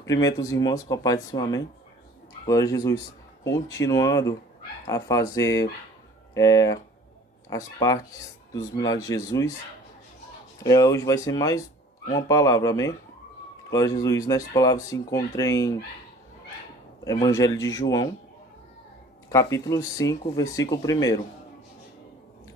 Cumprimento os irmãos com a paz do Senhor, amém? Glória a Jesus. Continuando a fazer as partes dos milagres de Jesus. Hoje vai ser mais uma palavra, amém? Glória a Jesus. Nesta palavra se encontra em Evangelho de João, capítulo 5, versículo 1.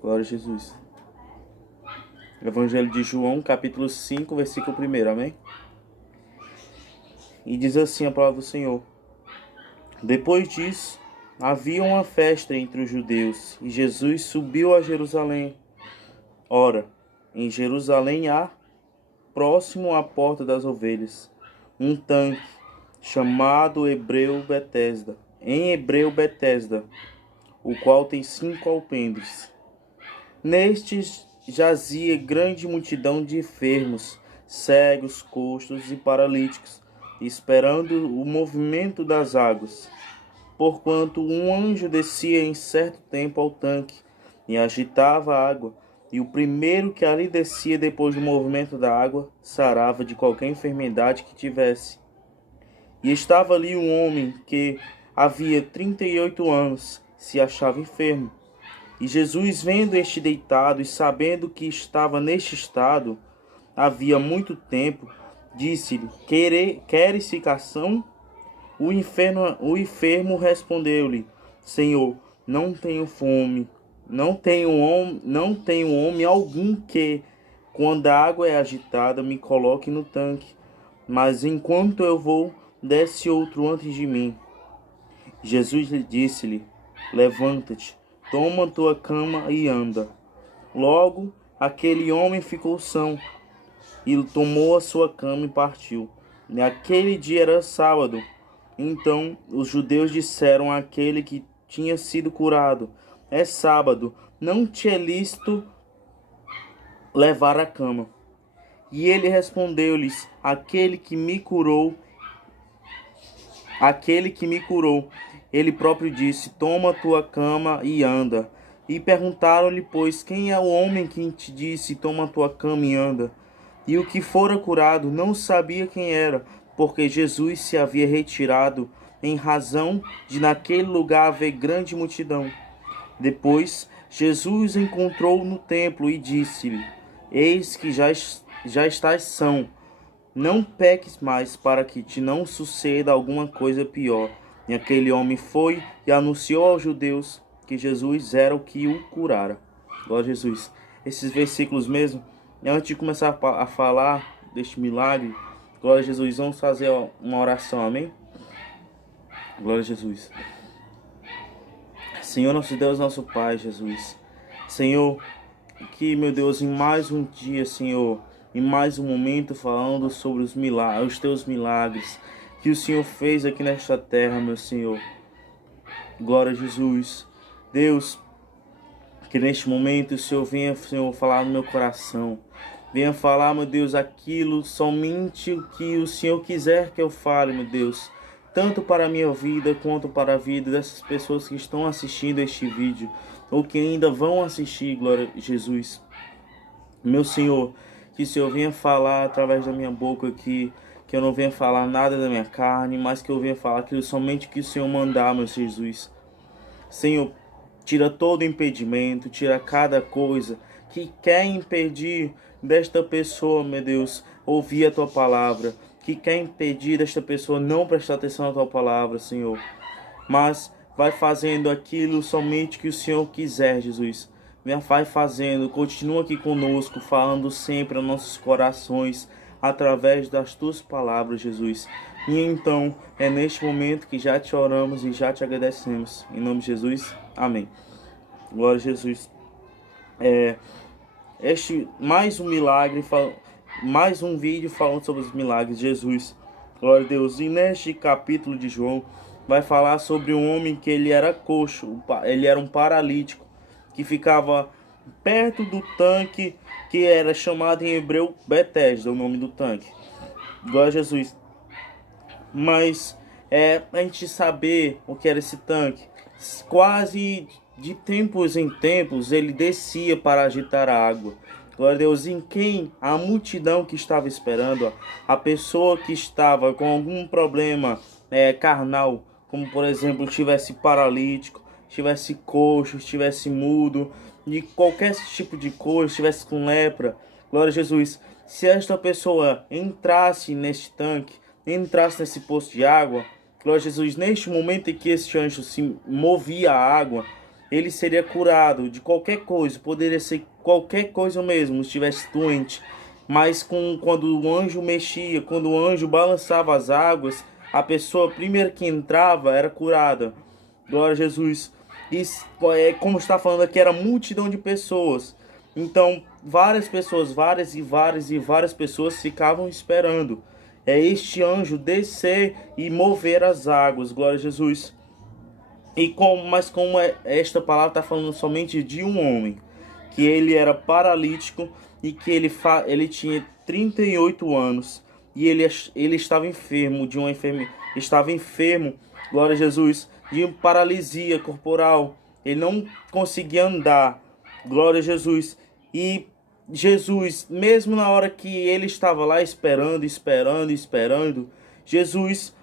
Glória a Jesus. Evangelho de João, capítulo 5, versículo 1, amém? E diz assim a palavra do Senhor: Depois disso, havia uma festa entre os judeus, e Jesus subiu a Jerusalém. Ora, em Jerusalém há, próximo à porta das ovelhas, um tanque, chamado Betesda, em hebreu Betesda, o qual tem 5 alpendres. Nestes jazia grande multidão de enfermos, cegos, coxos e paralíticos, esperando o movimento das águas. Porquanto um anjo descia em certo tempo ao tanque e agitava a água, e o primeiro que ali descia depois do movimento da água sarava de qualquer enfermidade que tivesse. E estava ali um homem que havia 38 anos, se achava enfermo. E Jesus, vendo este deitado e sabendo que estava neste estado havia muito tempo, disse-lhe: Queres ficação? O enfermo respondeu-lhe: Senhor, não tenho fome, não tenho homem algum que, quando a água é agitada, me coloque no tanque, mas enquanto eu vou, desce outro antes de mim. Jesus lhe disse-lhe: Levanta-te, toma tua cama e anda. Logo, aquele homem ficou são, e tomou a sua cama e partiu. Naquele dia era sábado. Então os judeus disseram àquele que tinha sido curado: É sábado, não te é lícito levar a cama. E ele respondeu-lhes: Aquele que me curou, ele próprio disse: Toma tua cama e anda. E perguntaram-lhe, pois, quem é o homem que te disse: Toma tua cama e anda? E o que fora curado não sabia quem era, porque Jesus se havia retirado, em razão de naquele lugar haver grande multidão. Depois, Jesus encontrou no templo e disse-lhe: Eis que já estás são. Não peques mais, para que te não suceda alguma coisa pior. E aquele homem foi e anunciou aos judeus que Jesus era o que o curara. Glória a Jesus. Esses versículos mesmo, antes de começar a falar deste milagre, glória a Jesus, vamos fazer uma oração, amém? Glória a Jesus. Senhor, nosso Deus, nosso Pai, Jesus. Senhor, que, meu Deus, em mais um dia, Senhor, em mais um momento falando sobre os milagres, os teus milagres que o Senhor fez aqui nesta terra, meu Senhor. Glória a Jesus. Deus, que neste momento o Senhor venha, Senhor, falar no meu coração. Venha falar, meu Deus, aquilo somente o que o Senhor quiser que eu fale, meu Deus. Tanto para a minha vida quanto para a vida dessas pessoas que estão assistindo este vídeo ou que ainda vão assistir, glória a Jesus. Meu Senhor, que o Senhor venha falar através da minha boca aqui, que eu não venha falar nada da minha carne, mas que eu venha falar aquilo somente que o Senhor mandar, meu Jesus. Senhor, tira todo impedimento, tira cada coisa que quer impedir desta pessoa, meu Deus, ouvir a Tua palavra, que quer impedir desta pessoa não prestar atenção à Tua palavra, Senhor. Mas vai fazendo aquilo somente que o Senhor quiser, Jesus. Vai fazendo, continua aqui conosco, falando sempre aos nossos corações, através das Tuas palavras, Jesus. E então, é neste momento que já te oramos e já te agradecemos. Em nome de Jesus, amém. Glória a Jesus. Mais um milagre, mais um vídeo falando sobre os milagres de Jesus. Glória a Deus. E neste capítulo de João, vai falar sobre um homem que ele era coxo, ele era um paralítico, que ficava perto do tanque, que era chamado em hebreu Betesda, o nome do tanque. Glória a Jesus. Mas a gente saber o que era esse tanque, quase de tempos em tempos ele descia para agitar a água. Glória a Deus, em quem? A multidão que estava esperando, ó, a pessoa que estava com algum problema carnal, como por exemplo, estivesse paralítico, estivesse coxo, estivesse mudo, de qualquer tipo de coisa, estivesse com lepra. Glória a Jesus. Se esta pessoa entrasse neste tanque, entrasse nesse poço de água, glória a Jesus, neste momento em que este anjo se movia a água, ele seria curado de qualquer coisa, poderia ser qualquer coisa mesmo, estivesse doente. Mas quando o anjo mexia, quando o anjo balançava as águas, a pessoa primeiro que entrava era curada. Glória a Jesus. E como está falando aqui, era multidão de pessoas. Então, várias pessoas, várias pessoas ficavam esperando este anjo descer e mover as águas. Glória a Jesus. Mas como esta palavra está falando somente de um homem, que ele era paralítico e que ele tinha 38 anos e ele estava enfermo de uma estava enfermo, glória a Jesus, de paralisia corporal. Ele não conseguia andar, glória a Jesus. E Jesus, mesmo na hora que ele estava lá esperando, Jesus,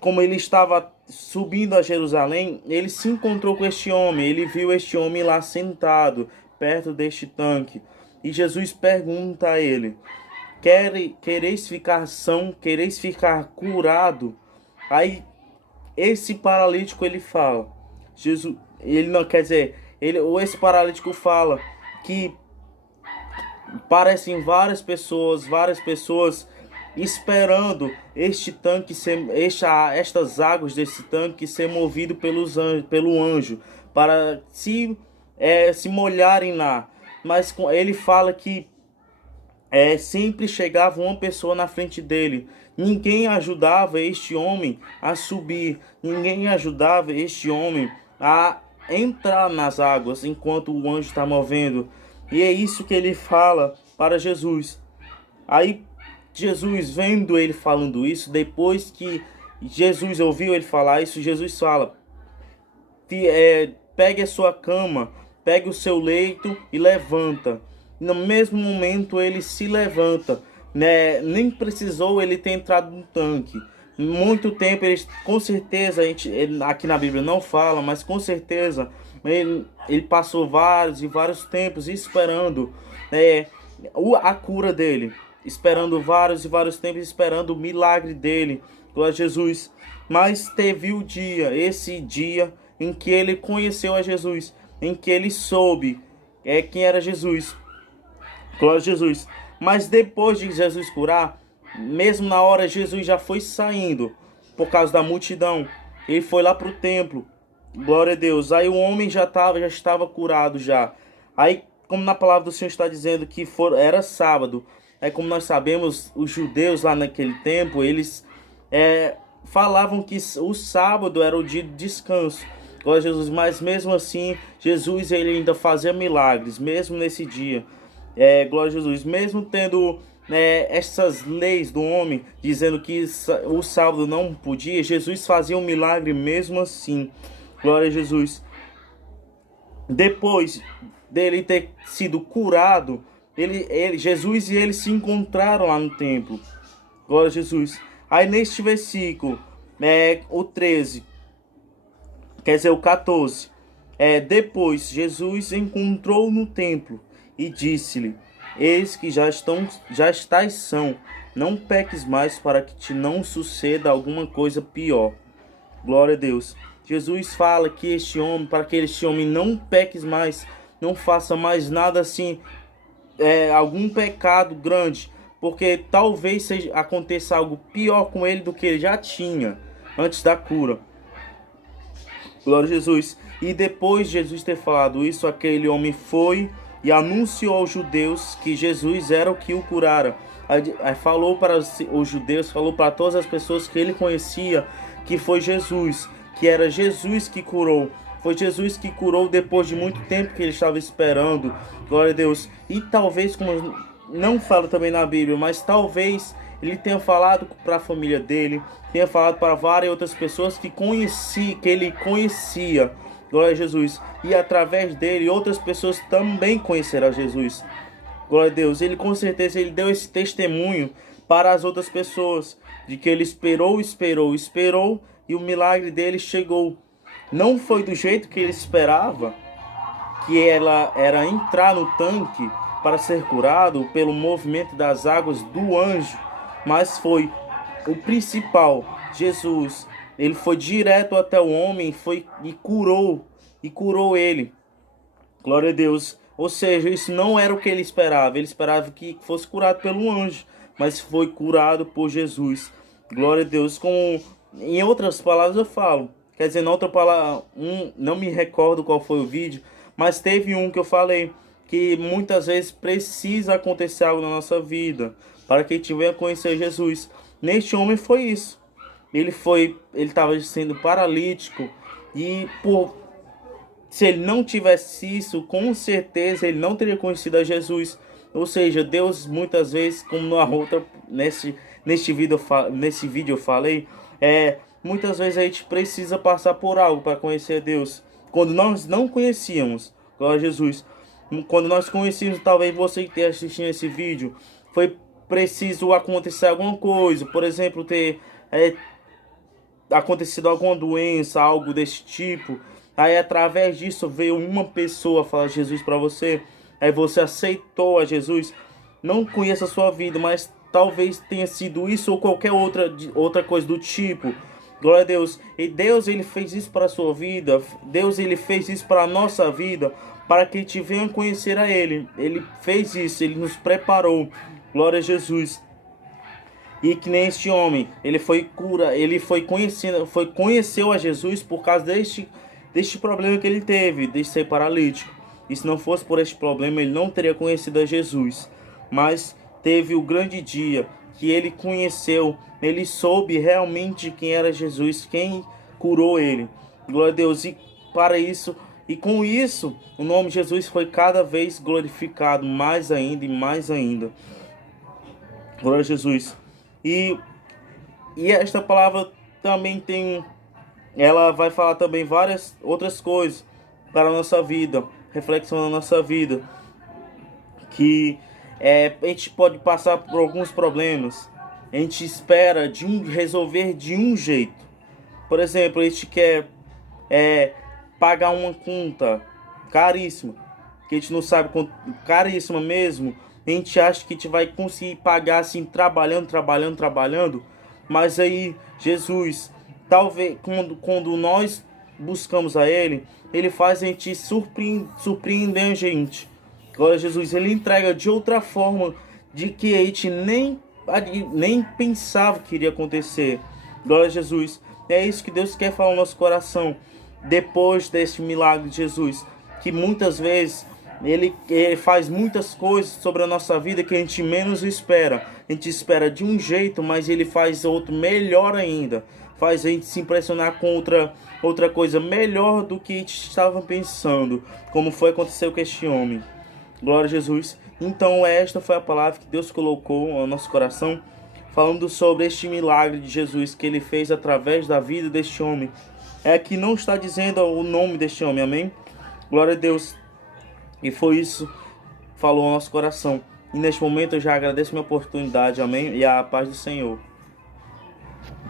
como ele estava subindo a Jerusalém, ele se encontrou com este homem, ele viu este homem lá sentado, perto deste tanque. E Jesus pergunta a ele: quereis ficar são? Quereis ficar curado? Aí esse paralítico ele fala, Jesus, ele não quer dizer, esse paralítico fala que parecem várias pessoas esperando este tanque estas águas desse tanque ser movido pelo anjo para se molharem lá. Mas ele fala que sempre chegava uma pessoa na frente dele. Ninguém ajudava este homem a subir. Ninguém ajudava este homem a entrar nas águas enquanto o anjo está movendo. E é isso que ele fala para Jesus. Aí Jesus, vendo ele falando isso, depois que Jesus ouviu ele falar isso, Jesus fala: pegue a sua cama, pegue o seu leito e levanta. No mesmo momento ele se levanta, né? Nem precisou ele ter entrado no tanque. Muito tempo, com certeza, aqui na Bíblia não fala, mas com certeza ele passou vários tempos esperando a cura dele. Esperando vários tempos, esperando o milagre dele, glória a Jesus. Mas teve esse dia em que ele conheceu a Jesus, em que ele soube quem era Jesus, glória a Jesus. Mas depois de Jesus curar, mesmo na hora Jesus já foi saindo, por causa da multidão, ele foi lá para o templo, glória a Deus. Aí o homem já estava curado já. Aí, como na palavra do Senhor está dizendo que era sábado, como nós sabemos, os judeus lá naquele tempo, eles falavam que o sábado era o dia de descanso. Glória a Jesus, mas mesmo assim, Jesus ele ainda fazia milagres, mesmo nesse dia. Glória a Jesus, mesmo tendo essas leis do homem, dizendo que o sábado não podia, Jesus fazia um milagre mesmo assim. Glória a Jesus. Depois dele ter sido curado, Jesus e ele se encontraram lá no templo. Glória a Jesus. Aí neste versículo, o 13, quer dizer o 14, depois Jesus encontrou no templo e disse-lhe: eis que já estás são, não peques mais para que te não suceda alguma coisa pior. Glória a Deus. Jesus fala que para que este homem não peques mais, não faça mais nada assim, algum pecado grande, porque talvez aconteça algo pior com ele do que ele já tinha antes da cura. Glória a Jesus. E depois de Jesus ter falado isso, aquele homem foi e anunciou aos judeus que Jesus era o que o curara. Aí falou para os judeus, falou para todas as pessoas que ele conhecia, que foi Jesus, que era Jesus que curou. Foi Jesus que curou depois de muito tempo que ele estava esperando. Glória a Deus. E talvez, como não fala também na Bíblia, mas talvez ele tenha falado para a família dele, tenha falado para várias outras pessoas que ele conhecia. Glória a Jesus. E através dele, outras pessoas também conhecerão Jesus. Glória a Deus. Ele com certeza ele deu esse testemunho para as outras pessoas, de que ele esperou, esperou, esperou, e o milagre dele chegou. Não foi do jeito que ele esperava, que ela era entrar no tanque para ser curado pelo movimento das águas do anjo, mas foi o principal. Jesus, ele foi direto até o homem, foi e curou ele. Glória a Deus. Ou seja, isso não era o que ele esperava. Ele esperava que fosse curado pelo anjo, mas foi curado por Jesus. Glória a Deus. Como em outras palavras eu falo, quer dizer, na outra palavra, não me recordo qual foi o vídeo, mas teve um que eu falei que muitas vezes precisa acontecer algo na nossa vida para que a gente venha conhecer Jesus. Neste homem foi isso. Ele estava sendo paralítico e se ele não tivesse isso, com certeza ele não teria conhecido a Jesus. Ou seja, Deus muitas vezes, como nesse vídeo eu falei, muitas vezes a gente precisa passar por algo para conhecer Deus. Quando nós não conhecíamos, glória a Jesus, quando nós conhecíamos, talvez você que esteja assistindo esse vídeo, foi preciso acontecer alguma coisa, por exemplo, ter acontecido alguma doença, algo desse tipo. Aí através disso veio uma pessoa falar Jesus para você. Aí você aceitou a Jesus. Não conheça a sua vida, mas talvez tenha sido isso ou qualquer outra coisa do tipo. Glória a Deus. E Deus, ele fez isso para a sua vida. Deus, ele fez isso para a nossa vida, para que a gente venha conhecer a Ele. Ele fez isso, Ele nos preparou. Glória a Jesus. E que nem este homem, ele conheceu a Jesus por causa deste problema que ele teve, de ser paralítico. E se não fosse por este problema, ele não teria conhecido a Jesus. Mas teve o grande dia que ele conheceu, ele soube realmente quem era Jesus, quem curou ele. Glória a Deus. E para isso, e com isso, o nome de Jesus foi cada vez glorificado mais ainda e mais ainda. Glória a Jesus. E esta palavra também ela vai falar também várias outras coisas para a nossa vida, reflexão na nossa vida, que a gente pode passar por alguns problemas, a gente espera resolver de um jeito. Por exemplo, a gente quer pagar uma conta caríssima, que a gente não sabe quanto, caríssima mesmo. A gente acha que a gente vai conseguir pagar assim, trabalhando, mas aí Jesus, talvez quando nós buscamos a Ele, Ele faz a gente surpreender a gente. Glória a Jesus, Ele entrega de outra forma, de que a gente nem pensava que iria acontecer. Glória a Jesus. É isso que Deus quer falar no nosso coração, depois desse milagre de Jesus, que muitas vezes Ele faz muitas coisas sobre a nossa vida que a gente menos espera. A gente espera de um jeito, mas Ele faz outro melhor ainda. Faz a gente se impressionar com outra coisa melhor do que a gente estava pensando, como foi acontecer com este homem. Glória a Jesus. Então esta foi a palavra que Deus colocou no nosso coração, falando sobre este milagre de Jesus que Ele fez através da vida deste homem. Que não está dizendo o nome deste homem, amém? Glória a Deus. E foi isso, falou ao nosso coração. E neste momento eu já agradeço a minha oportunidade, amém? E a paz do Senhor.